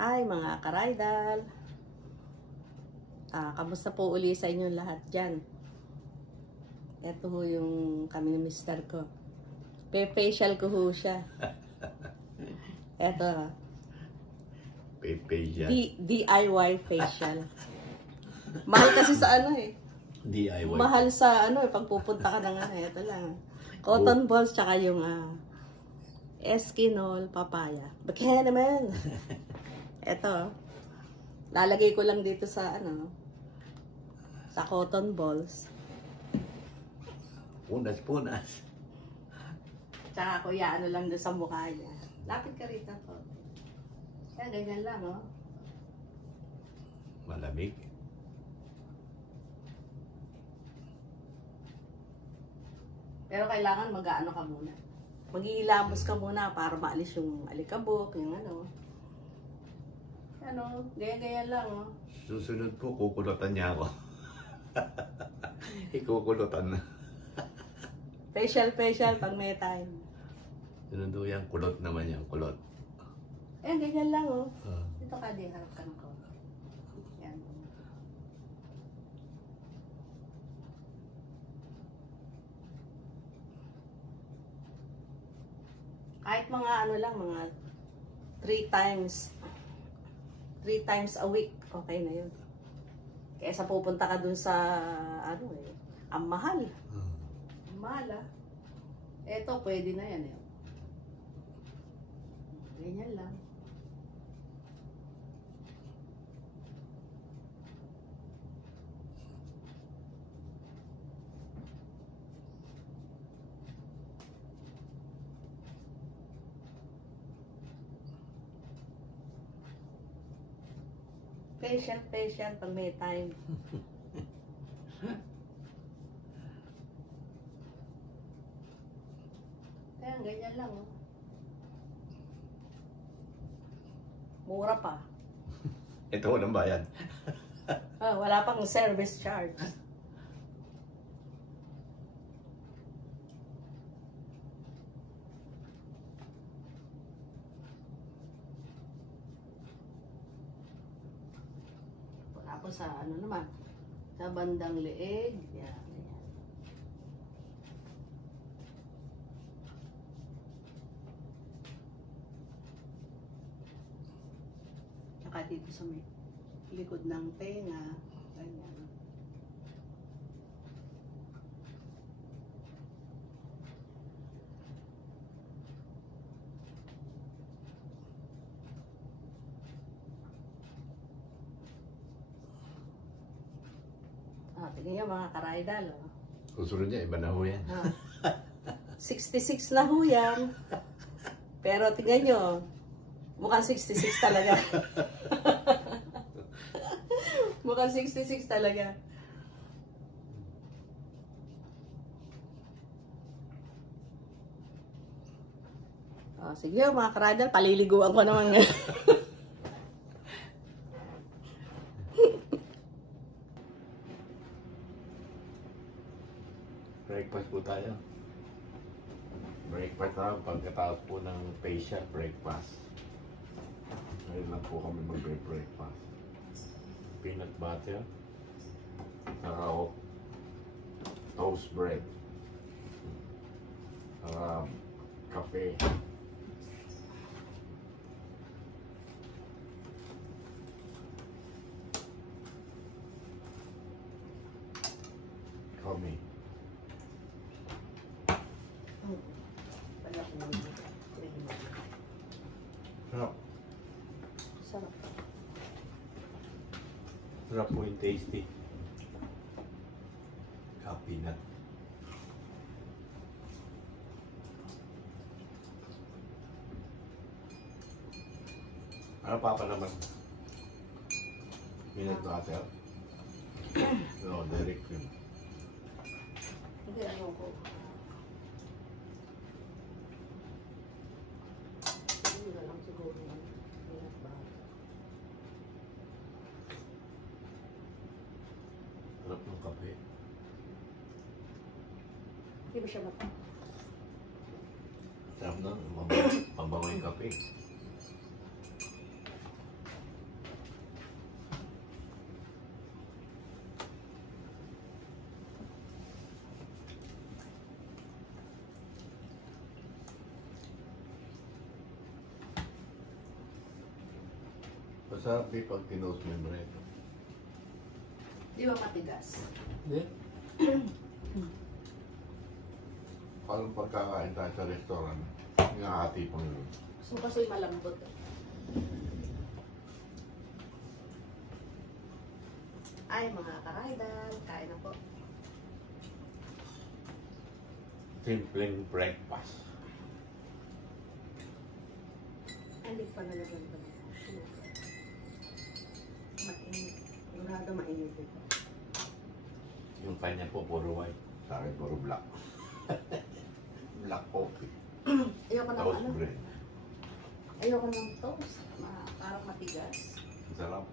Hi mga karaydal! Kamusta po uli sa inyo lahat dyan? Ito ho yung kami ni mister ko. Pe-facial ko ho siya. Ito. Pe-facial? DIY facial. Mahal kasi sa ano eh. DIY? Mahal sa ano eh, pagpupunta ka na nga. Ito lang. Cotton balls tsaka yung Eskinol papaya. Bakit naman? Ito. Lalagay ko lang dito sa sa cotton balls. Punas. Tsaka kuya, lang doon sa mukha niya. Lapit ka rito po. Kaya ganyan lang, oh. Malamig. Pero kailangan mag-ano ka muna. Mag-iilamos ka muna para maalis yung alikabok, yung ganyan lang, oh. Susunod po, kukulutan niya ako. Ikukulutan na. Facial pag may time. Sunod yan, kulot naman yan, kulot. Ganyan lang, oh. Dito ka din, harap ka ng kawan. Yan. Kahit mga mga 3 times a week, okay na yun. Kaysa pupunta ka dun sa, ang mahal. Ang mahal, Eto, pwede na yan, Ganyan lang. Facial pag may time. Kaya ganyan lang, oh. Mura pa. Ito walang bayad. Wala pang service charge. Tapos sa sa bandang leeg, yan. Tsaka dito sa may likod ng tenga, ganyan. Tingnan niyo mga karaydal, oh. Susunod niya, iba na ho yan. 66 na ho yan. Pero tingnan nyo, mukhang 66 talaga. Mukhang 66 talaga. Sige mga karaydal, paliliguan ko naman. Breakfast po tayo. Breakfast na pagkatapos po ng facial breakfast. Ngayon lang po kami mag-breakfast. Peanut butter, saka toast bread, saka kape. Kami. Sarap. Sarap. Sarap po yung tasty. Peanut. Ano pa naman? Peanut butter? No, dairy cream. Hindi, ko. Hindi na lang siguro yung peanut butter. Sarap ng kape. Hindi ba siya mata? Sarap na, mabango yung kape. Masarap din pag tinost mo yung bread. Di ba matigas? Hindi. Parang pagkakain tayo sa restaurant, hinahati pang yun. So kasi malambot. Ay, mga karaydan, kain na po. Simpleng breakfast. Hindi pa nalagyan pa ng sugar. Mainit. Murado mainit ito. Yung kanya po puro white, sa akin puro black. Black coffee. Ayoko ng Toast ano. bread. Ayoko ng toast. Parang matigas. Sarap.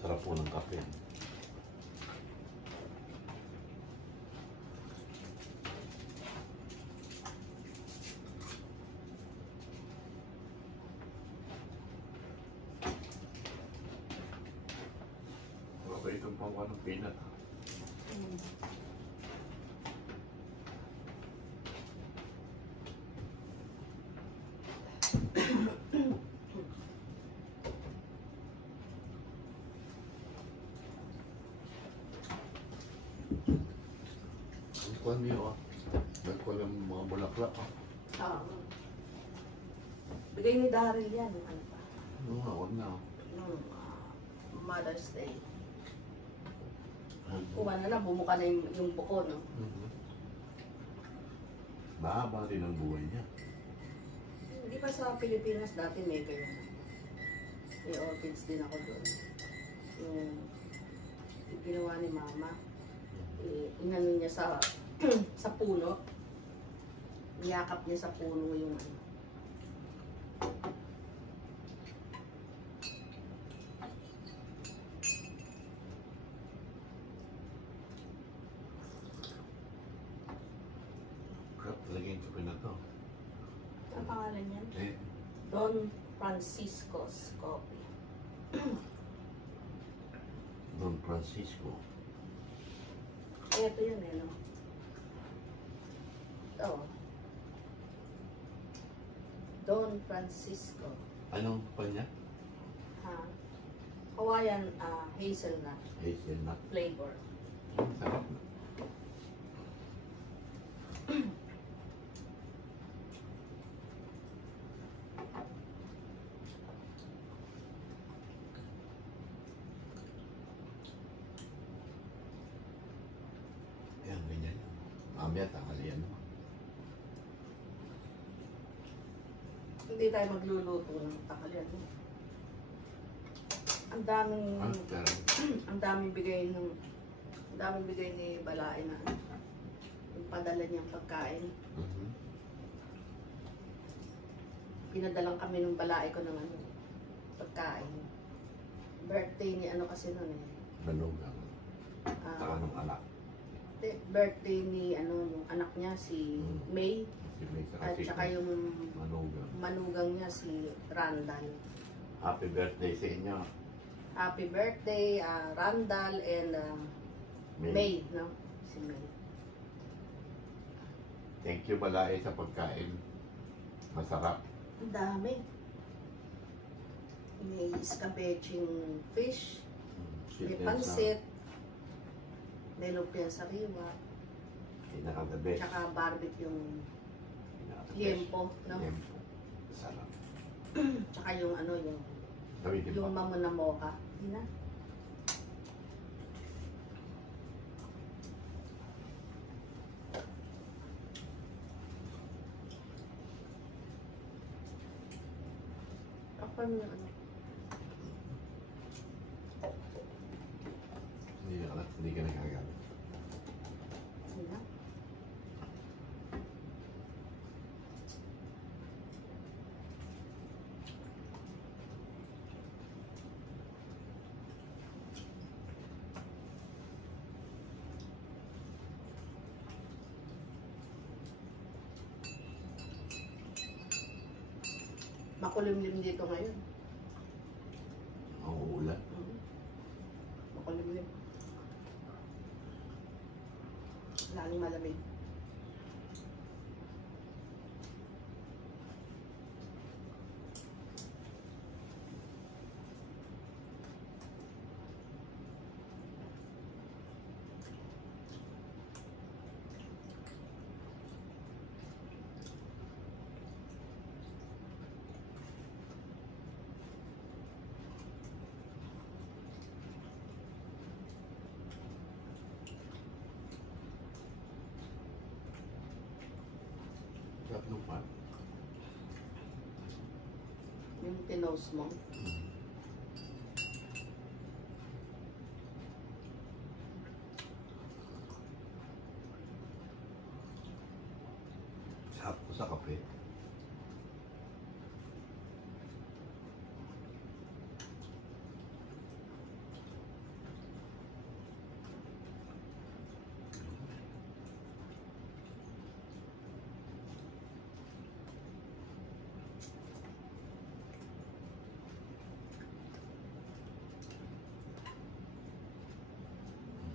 Sarap po ng kape. Wala ba itong pangwa ng peanut? Mm. Ang kwan niyo ah. Nagkwan ng mga bulaklak ah. Oo. Bigay ni Daryl yan. Ano pa? Ano nga, huwag na ah. Nung Mother's Day. Kuha na lang, bumuka na yung buko, no? Mhm. Mahaba rin ang buhay niya. Hindi pa sa Pilipinas dati may ganyan. May orchids din ako doon. Yung ginawa ni Mama, inano niya sa sa puno. Niyakap niya sa puno yung ano. Crap, talaga yung kape na to. Ang pangalan niya? Eh, Don Francisco's Coffee. Don Francisco. Ito yun eh, no? Ito. Don Francisco. Anong pa niya? Ha? Hawaiian hazelnut Hazelnut. flavor. Sarap na. Ayan, ganyan yun. Mamaya, tanghalian naman. Hindi tayo magluluto ng takalian. Ang daming Pero, ang daming bigay ni Balae na yung padala niyang pagkain. mhm. Pinadalang kami ng Balae ko ng ano, pagkain. Birthday ni ano kasi noon eh. Manugang. Ah, Saka nung anak. birthday ni ano yung anak niya si May Si May at si saka yung Manugang. manugang niya si Randall. Happy birthday sa inyo. Happy birthday, Randall and May, no? Si May. Thank you Balae sa pagkain. Masarap. Ang dami. May escabeching fish, may Sweet and pansit, may lumpia sariwa, Pinaka the best. tsaka barbecue yung Pinaka the best. liempo, no? Liempo. Sarap. Tsaka yung ano, Gamitin yung pa. mamon na mocha. Hindi na. Ako yung ano. Hindi ka nagagamit. Hindi na. Makulimlim dito ngayon. Ang uulan. Makulimlim. Lalo malamig. Yung tinose mo. Sakto sa kape.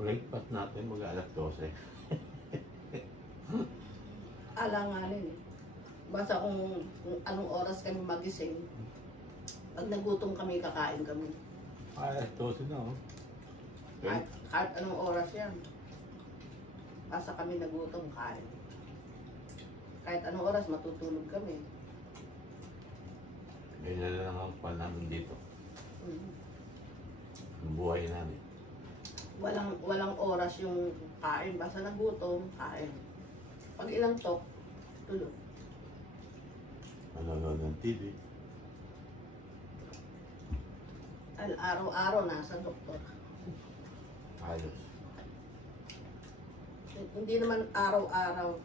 Breakfast natin mag-alas 12. Alanganin eh. Basta kung anong oras kami magising, pag nagutom kami, kakain kami. Alas 12 na, oh. Kahit anong oras yan. Basta kami nagutom, kain. Kahit anong oras, matutulog kami. Ganyan lang ang pan namin dito. Ang buhay namin. Walang oras yung kain. Basta nagutom, kain. Pag ilang tok, tulog. Manonood ng TV. Araw-araw nasa doktor. Ayos. Hindi naman araw-araw.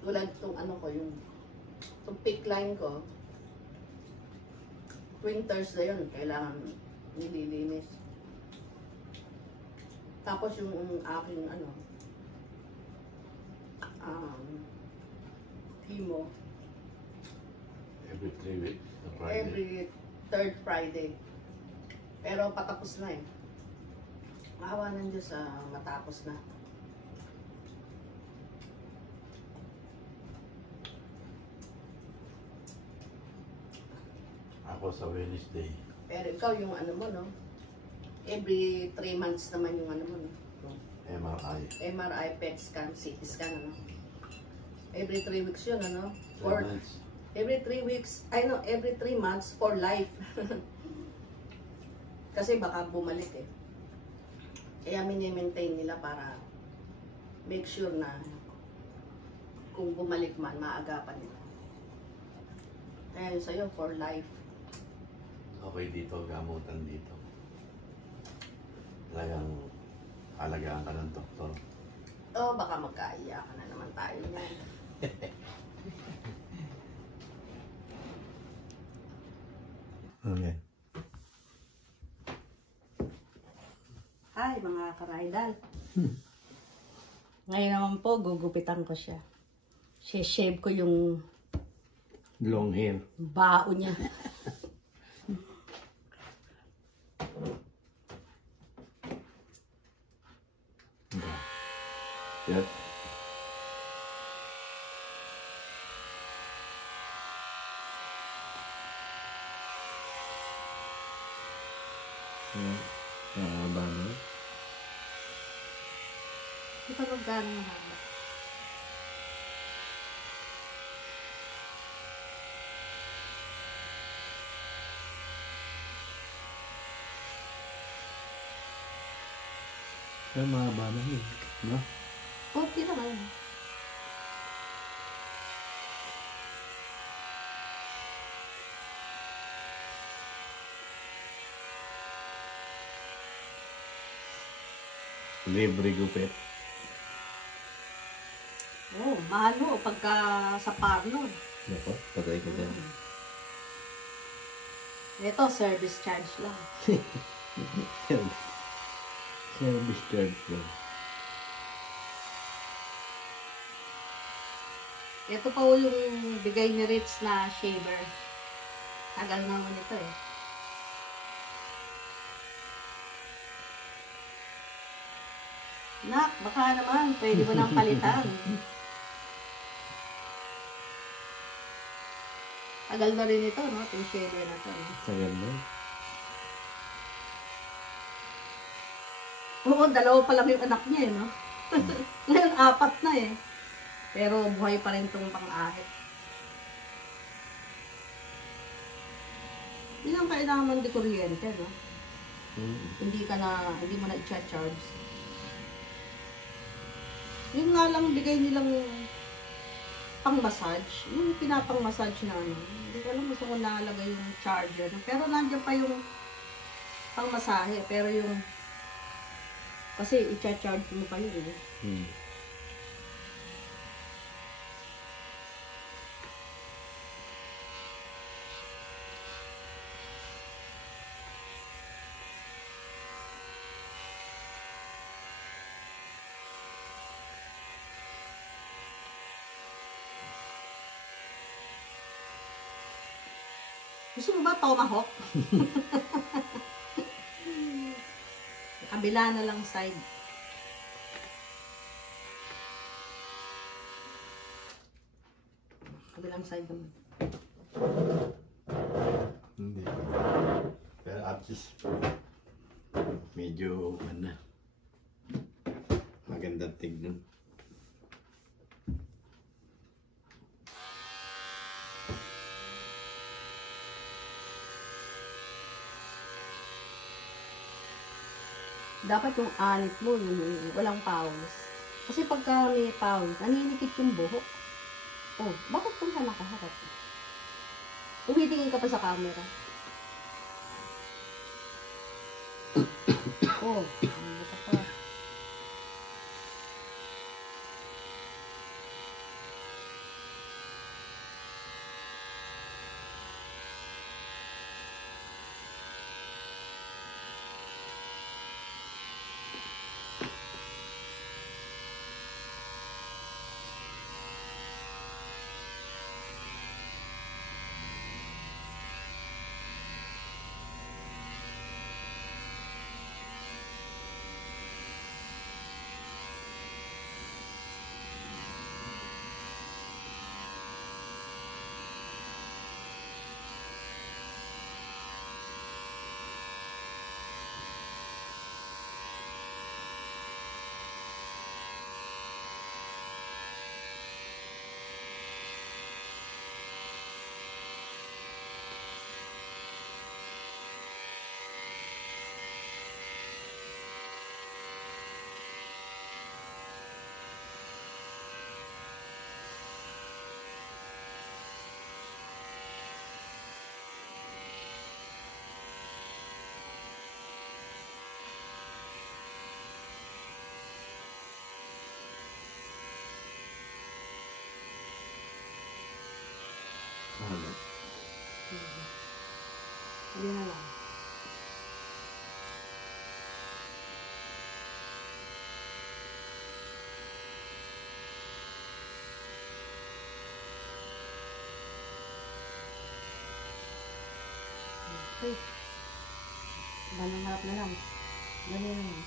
Tulad itong ano ko, yung pick line ko, tuwing Thursday yun, kailangan nililinis. Tapos yung aking chemo, Every 3 weeks. Na Friday. every third Friday. Pero patapos na eh. Maawa ng Diyos matapos na. Ako sa Wednesday. Pero ikaw yung ano mo, no? Every 3 months naman yung ano mo, no? MRI. MRI, PET scan, CT scan, ano? Every 3 weeks yun, ano? 3 For months. every 3 weeks, every 3 months for life. Kasi baka bumalik eh. Kaya mini-maintain nila para make sure na kung bumalik man, maagapan nila. Kaya yun sa'yo, for life. Okay dito, gamutan dito. Talagang alagaan ka ng doktor. Oh, baka magkaiyakan na naman tayo niyan. Okay. Hi mga karaydal. Ngayon naman po, gugupitan ko siya. Shave ko yung Long hair. bao niya. Yes. Mahaba na. Ito magkano mahaba. Ay, mahaba na yun. No? Okay naman. Libre gupit. Oh, mahal mo pagka sa parlor. Nako, patay ko dyan. Ito, service charge lang. Service charge lang. Ito pa po yung bigay ni Ritz na shaver. Tagal naman ito eh. Nak, baka naman, pwede mo nang palitan. Tagal na rin ito, no? Itong shaver na ito. Tagal na. Oo, 2 pa lang yung anak niya eh, no? Ngayon, 4 na eh. Pero buhay pa rin itong pang-ahit. Hindi lang kailangan man di kuryente, no? Hindi mo na i-charge. Yun nga lang bigay nilang pang-massage. Yung pinapang-massage na ano. Hindi ko alam gusto ko nalagay yung charger. Pero nandiyan pa yung pang-masahe. Pero yung, kasi i-charge mo pa yun eh. Gusto mo ba tomahawk? Kabila na lang side. Kabilang side naman. Hindi. Pero at least, medyo, magandang tignan. Dapat yung anit mo, yung walang pawis. Kasi pagka may pawis, naninikit yung buhok. Oh, bakit kung ka nakaharap? Tumitingin ka pa sa camera. Oh, ano ka pa? Hindi na lang. Okay. Bandang harap na lang. Dali na lang.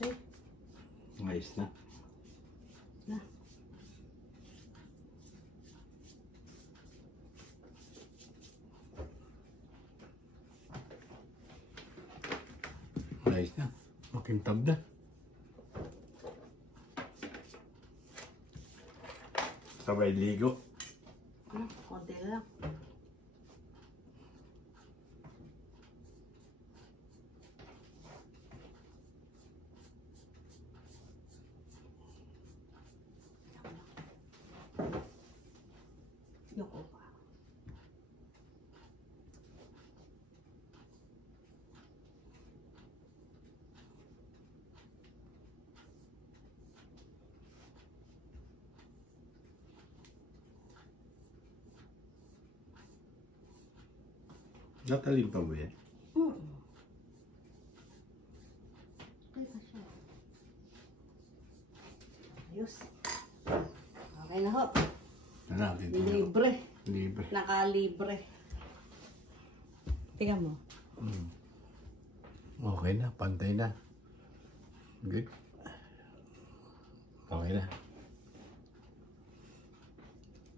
Okay. Ayos na. Na. Ayos na. Makintab na. Sabay ligo. Konti na lang. Yoko pa. Natalin pa mo yan? Okay pa siya. Ayos. Okay na ho. Na natin. Libre. Libre. Nakalibre. Tingnan mo. Okay na. Pantay na. Good. Okay na.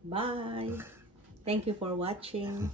Bye. Thank you for watching.